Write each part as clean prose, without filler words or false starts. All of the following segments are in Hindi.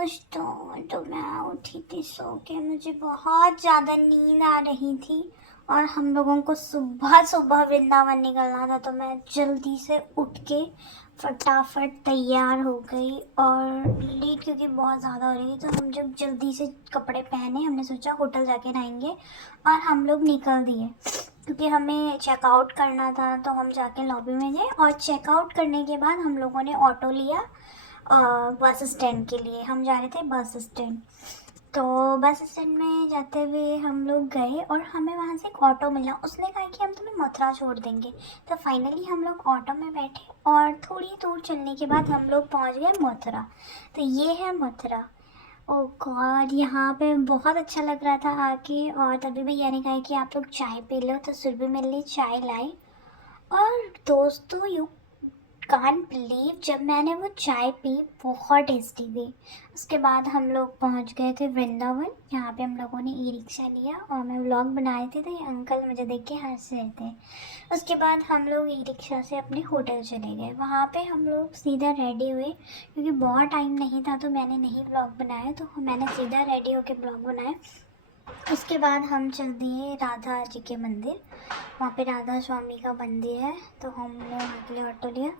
दोस्तों, तो मैं उठी थी सो के। मुझे बहुत ज़्यादा नींद आ रही थी और हम लोगों को सुबह सुबह वृंदावन निकलना था, तो मैं जल्दी से उठ के फटाफट तैयार हो गई। और लेट क्योंकि बहुत ज़्यादा हो रही थी, तो हम जब जल्दी से कपड़े पहने, हमने सोचा होटल जाके नहाएंगे और हम लोग निकल दिए क्योंकि हमें चेकआउट करना था। तो हम जाके लॉबी में गए और चेकआउट करने के बाद हम लोगों ने ऑटो लिया बस स्टैंड के लिए। हम जा रहे थे बस स्टैंड। तो बस स्टैंड में जाते हुए हम लोग गए और हमें वहाँ से एक ऑटो मिला। उसने कहा कि हम तुम्हें मथुरा छोड़ देंगे। तो फाइनली हम लोग ऑटो में बैठे और थोड़ी दूर चलने के बाद हम लोग पहुँच गए मथुरा। तो ये है मथुरा। ओ गॉड, यहाँ पे बहुत अच्छा लग रहा था आके। और तभी भैया ने कहा कि आप लोग चाय पी लो, तो सुरभि मेरे लिए चाय लाई। और दोस्तों, यू कांट बिलीव, जब मैंने वो चाय पी, बहुत टेस्टी थी। उसके बाद हम लोग पहुंच गए थे वृंदावन। यहाँ पे हम लोगों ने ई रिक्शा लिया और मैं व्लॉग बना रही थी, तो ये अंकल मुझे देख के हंस रहे थे। उसके बाद हम लोग ई रिक्शा से अपने होटल चले गए। वहाँ पे हम लोग सीधा रेडी हुए क्योंकि बहुत टाइम नहीं था, तो मैंने नहीं व्लॉग बनाया, तो मैंने सीधा रेडी होके ब्लॉग बनाया। उसके बाद हम चल दिए राधा जी के मंदिर। वहाँ पे राधा स्वामी का मंदिर है, तो हमने वहाँ के लिए ऑटो लिया।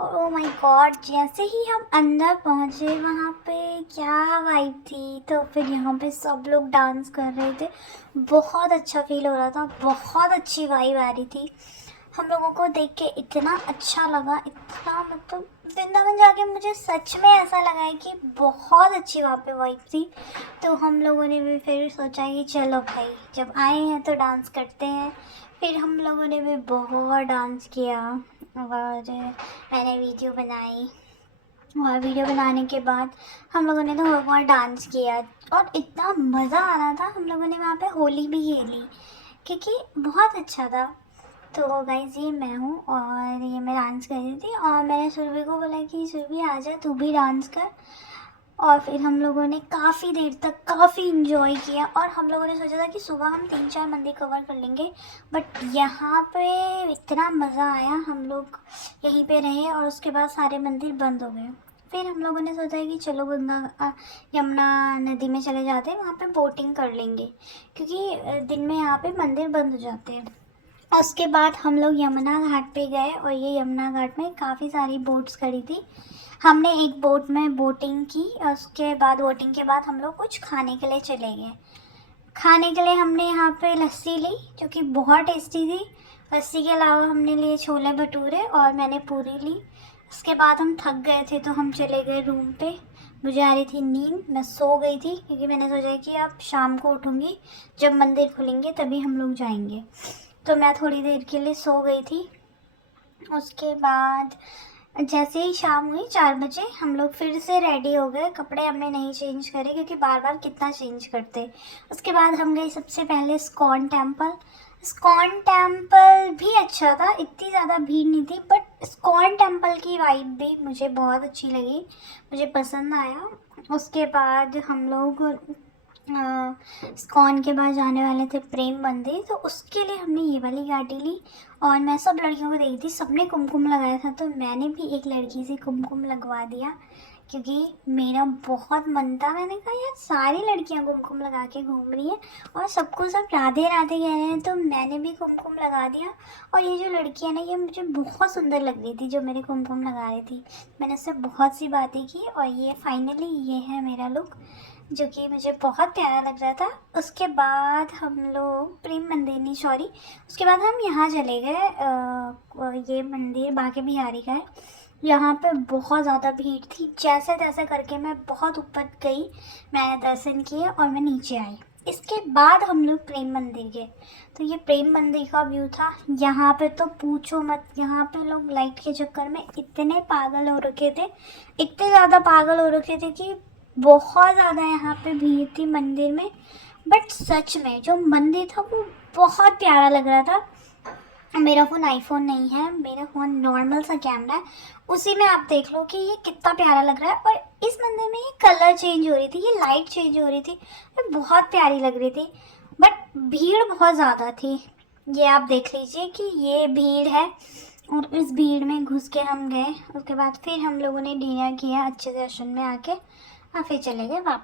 और ओ माय गॉड, जैसे ही हम अंदर पहुँचे वहाँ पे क्या वाइब थी। तो फिर यहाँ पे सब लोग डांस कर रहे थे। बहुत अच्छा फील हो रहा था, बहुत अच्छी वाइब आ रही थी। हम लोगों को देख के इतना अच्छा लगा, इतना मतलब वृंदावन जाके मुझे सच में ऐसा लगा है कि बहुत अच्छी वहाँ पे वाइब थी। तो हम लोगों ने भी फिर सोचा कि चलो भाई, जब आए हैं तो डांस करते हैं। फिर हम लोगों ने भी बहुत डांस किया और मैंने वीडियो बनाई। और वीडियो बनाने के बाद हम लोगों ने तो बहुत डांस किया और इतना मज़ा आ रहा था। हम लोगों ने वहाँ पे होली भी खेली क्योंकि बहुत अच्छा था। तो गाइज़, ये मैं हूँ और ये मैं डांस कर रही थी और मैंने सुरभि को बोला कि सुरभि आजा, तू भी डांस कर। और फिर हम लोगों ने काफ़ी देर तक काफ़ी इन्जॉय किया। और हम लोगों ने सोचा था कि सुबह हम 3-4 मंदिर कवर कर लेंगे, बट यहाँ पे इतना मज़ा आया। हम लोग यहीं पे रहे और उसके बाद सारे मंदिर बंद हो गए। फिर हम लोगों ने सोचा कि चलो यमुना नदी में चले जाते हैं, वहाँ पे बोटिंग कर लेंगे क्योंकि दिन में यहाँ पे मंदिर बंद हो जाते हैं। उसके बाद हम लोग यमुना घाट पे गए और ये यमुना घाट में काफ़ी सारी बोट्स खड़ी थी। हमने एक बोट में बोटिंग की और उसके बाद बोटिंग के बाद हम लोग कुछ खाने के लिए चले गए। खाने के लिए हमने यहाँ पे लस्सी ली जो कि बहुत टेस्टी थी। लस्सी के अलावा हमने लिए छोले भटूरे और मैंने पूरी ली। उसके बाद हम थक गए थे तो हम चले गए रूम पे। मुझे आ रही थी नींद, मैं सो गई थी क्योंकि मैंने सोचा कि अब शाम को उठूँगी, जब मंदिर खुलेंगे तभी हम लोग जाएंगे। तो मैं थोड़ी देर के लिए सो गई थी। उसके बाद जैसे ही शाम हुई 4 बजे हम लोग फिर से रेडी हो गए। कपड़े हमने नहीं चेंज करे क्योंकि बार बार कितना चेंज करते। उसके बाद हम गए सबसे पहले इस्कॉन टेम्पल। इस्कॉन टेम्पल भी अच्छा था, इतनी ज़्यादा भीड़ नहीं थी, बट इस्कॉन टेम्पल की वाइब भी मुझे बहुत अच्छी लगी, मुझे पसंद आया। उसके बाद हम लोग इस्कॉन के बाद जाने वाले थे प्रेम मंदिर, तो उसके लिए हमने ये वाली गाड़ी ली। और मैं सब लड़कियों को देखी थी, सबने कुमकुम लगाया था, तो मैंने भी एक लड़की से कुमकुम लगवा दिया क्योंकि मेरा बहुत मन था। मैंने कहा यार, सारी लड़कियां कुमकुम लगा के घूम रही हैं और सबको सब राधे राधे कह रहे हैं, तो मैंने भी कुमकुम लगा दिया। और ये जो लड़की है ना, ये मुझे बहुत सुंदर लग रही थी जो मेरे कुमकुम लगा रही थी। मैंने उससे बहुत सी बातें की और ये फाइनली ये है मेरा लुक जो कि मुझे बहुत प्यारा लग रहा था। उसके बाद हम लोग प्रेम मंदिर नहीं, सॉरी, उसके बाद हम यहाँ चले गए। ये मंदिर बांके बिहारी का है। यहाँ पे बहुत ज़्यादा भीड़ थी, जैसे तैसे करके मैं बहुत ऊपर गई, मैंने दर्शन किए और मैं नीचे आई। इसके बाद हम लोग प्रेम मंदिर गए। तो ये प्रेम मंदिर का व्यू था। यहाँ पे तो पूछो मत, यहाँ पे लोग लाइट के चक्कर में इतने पागल हो रखे थे, इतने ज़्यादा पागल हो रखे थे कि बहुत ज़्यादा यहाँ पे भीड़ थी मंदिर में। बट सच में जो मंदिर था वो बहुत प्यारा लग रहा था। मेरा फ़ोन आईफोन नहीं है, मेरा फ़ोन नॉर्मल सा कैमरा है, उसी में आप देख लो कि ये कितना प्यारा लग रहा है। और इस मंदिर में ये कलर चेंज हो रही थी, ये लाइट चेंज हो रही थी, ये बहुत प्यारी लग रही थी। बट भीड़ बहुत ज़्यादा थी, ये आप देख लीजिए कि ये भीड़ है। और इस भीड़ में घुस के हम गए। उसके बाद फिर हम लोगों ने डिनर किया अच्छे से आश्रम में आके। और फिर चले गए वापस।